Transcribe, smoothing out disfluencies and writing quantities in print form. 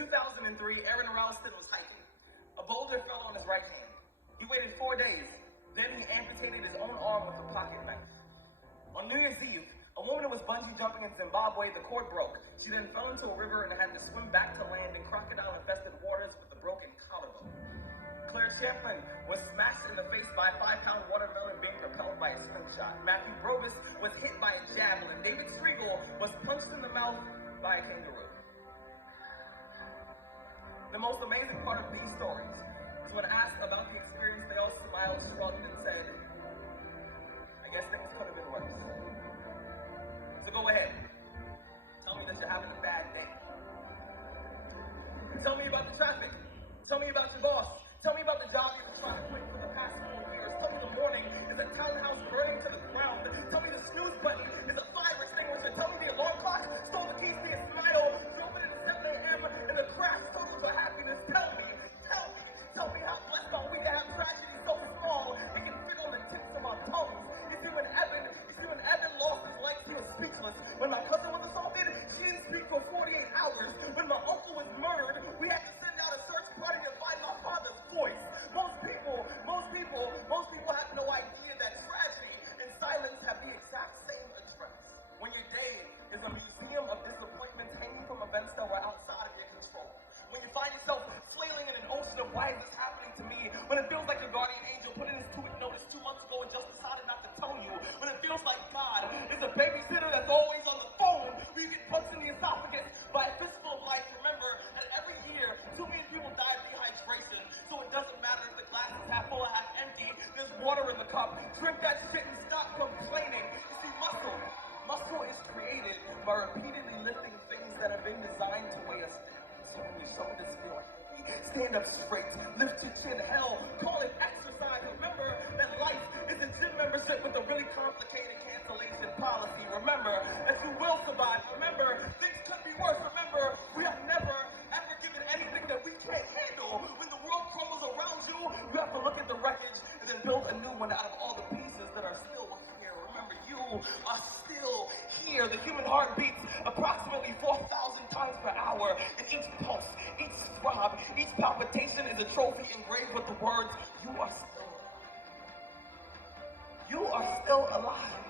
2003, Aaron Ralston was hiking. A boulder fell on his right hand. He waited 4 days. Then he amputated his own arm with a pocket knife. On New Year's Eve, a woman who was bungee jumping in Zimbabwe, the cord broke. She then fell into a river and had to swim back to land in crocodile-infested waters with a broken collarbone. Claire Champlin was smashed in the face by a 5-pound watermelon being propelled by a slingshot. Matthew Brovis was hit by a javelin. David Striegel was punched in the mouth by a kangaroo. The most amazing part of these stories is when asked about the experience, they all smiled, shrugged, and said, I guess things could have been worse. So go ahead. Tell me that you're having a bad day. Tell me about the traffic. Tell me about your boss. Tell me about the job you've been trying to quit for the past 4 years. Tell me the morning is a townhouse burning to the ground. Tell me the snooze button is a fire extinguisher. Tell me the alarm clock stole the keys to your smile. Drove it at 7 a.m. and the crash stole your happiness. Tell me how blessed are we to have tragedy so small it can fit on the tips of our tongues. You see when Evan lost his legs, he was speechless. When my cousin was assaulted, she didn't speak for 48 hours. When my uncle was murdered, we had to send out a search party to find my father's voice. Most people have no idea that tragedy and silence have the exact same address. When your day is a museum of disappointments hanging from events that were outside of your control. When you find yourself flailing in an ocean of why is this happening to me? When it feels like your guardian angel put in his 2-week notice 2 months ago and just decided not to tell you. When it feels like God is a babysitter that's always on the phone. When you get punched in the esophagus by a fistful of life, remember that every year 2 million people die of dehydration. So it doesn't matter if the glass is half full or half empty. There's water in the cup. Drink that shit and stop complaining. You see, muscle is created by repeatedly lifting things that have been designed to weigh us down. So when your shoulders feel heavy, stand up straight, lift your chin. Hell, call it exercise. Remember that life is a gym membership with a really complicated cancellation policy. Remember that you will survive. Remember, things could be worse. Remember, we have never, ever given anything that we can't handle. When the world crumbles around you, you have to look at the wreckage and then build a new one out of all the pieces that are still here. Remember, you are still here. The human heart beats approximately 4,000 times per hour, and each pulse, each throb, each palpitation is a trophy engraved with the words, you are still alive.